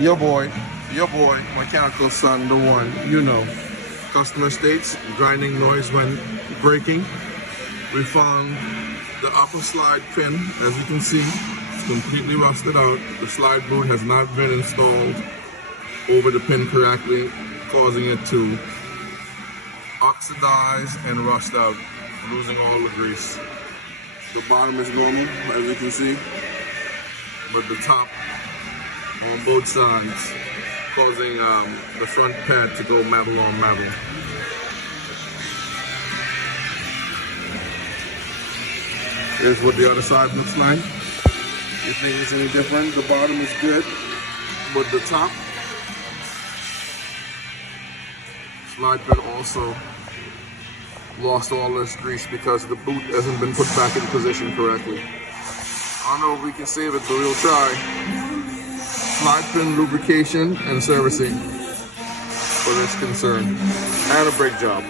Your boy, mechanical son, the one, you know. Customer states grinding noise when braking. We found the upper slide pin, as you can see, it's completely rusted out. The slide boot has not been installed over the pin correctly, causing it to oxidize and rust out, losing all the grease. The bottom is normal, as you can see, but the top on both sides, causing the front pad to go metal on metal. Here's what the other side looks like. If you think it's any different, the bottom is good, but the top slide pin also lost all this grease because the boot hasn't been put back in position correctly. I don't know if we can save it, but we'll try. Slide pin lubrication and servicing for this concern, and a brake job.